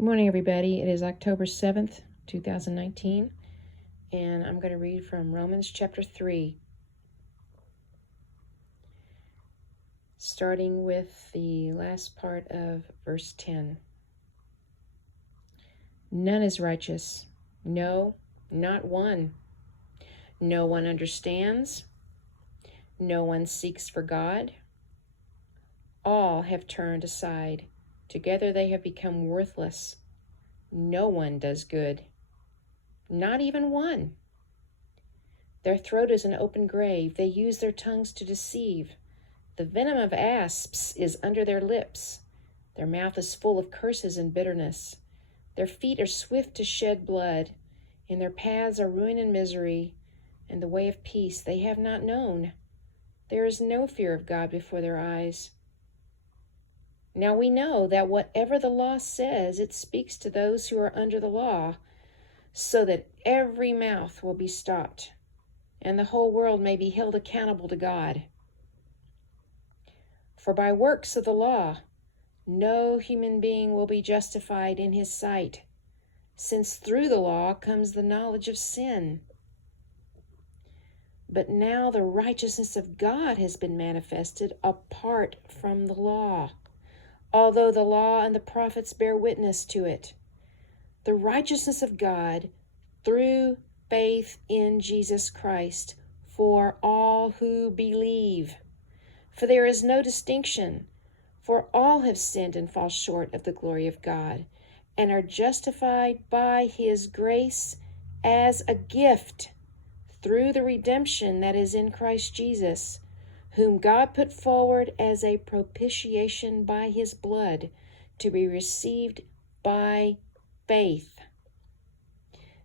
Good morning, everybody. It is October 7th, 2019, and I'm going to read from Romans chapter 3, starting with the last part of verse 10. None is righteous, no, not one. No one understands, no one seeks for God. All have turned aside. Together they have become worthless. No one does good, not even one. Their throat is an open grave. They use their tongues to deceive. The venom of asps is under their lips. Their mouth is full of curses and bitterness. Their feet are swift to shed blood. In their paths are ruin and misery, and the way of peace they have not known. There is no fear of God before their eyes. Now we know that whatever the law says, it speaks to those who are under the law, so that every mouth will be stopped, and the whole world may be held accountable to God. For by works of the law, no human being will be justified in his sight, since through the law comes the knowledge of sin. But now the righteousness of God has been manifested apart from the law, although the law and the prophets bear witness to it. The righteousness of God through faith in Jesus Christ for all who believe. For there is no distinction, for all have sinned and fall short of the glory of God, and are justified by his grace as a gift through the redemption that is in Christ Jesus, whom God put forward as a propitiation by his blood, to be received by faith.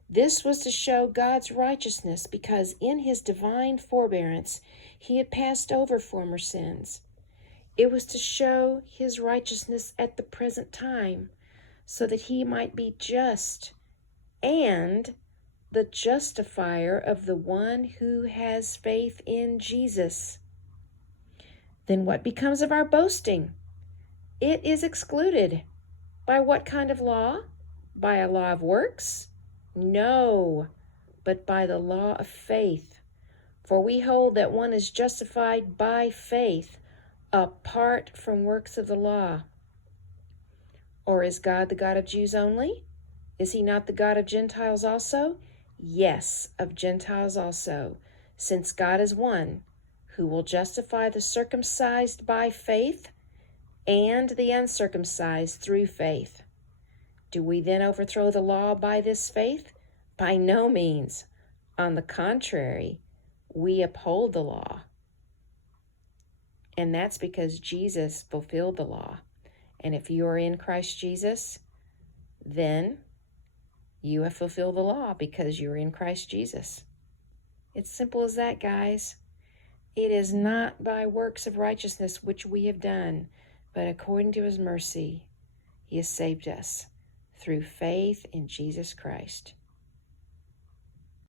This was to show God's righteousness, because in his divine forbearance he had passed over former sins. It was to show his righteousness at the present time, so that he might be just and the justifier of the one who has faith in Jesus. Then what becomes of our boasting? It is excluded. By what kind of law? By a law of works? No, but by the law of faith. For we hold that one is justified by faith, apart from works of the law. Or is God the God of Jews only? Is he not the God of Gentiles also? Yes, of Gentiles also, since God is one, who will justify the circumcised by faith and the uncircumcised through faith. Do we then overthrow the law by this faith? By no means. On the contrary, we uphold the law. And that's because Jesus fulfilled the law. And if you are in Christ Jesus, then you have fulfilled the law because you're in Christ Jesus. It's simple as that, guys. It is not by works of righteousness which we have done, but according to his mercy, he has saved us through faith in Jesus Christ.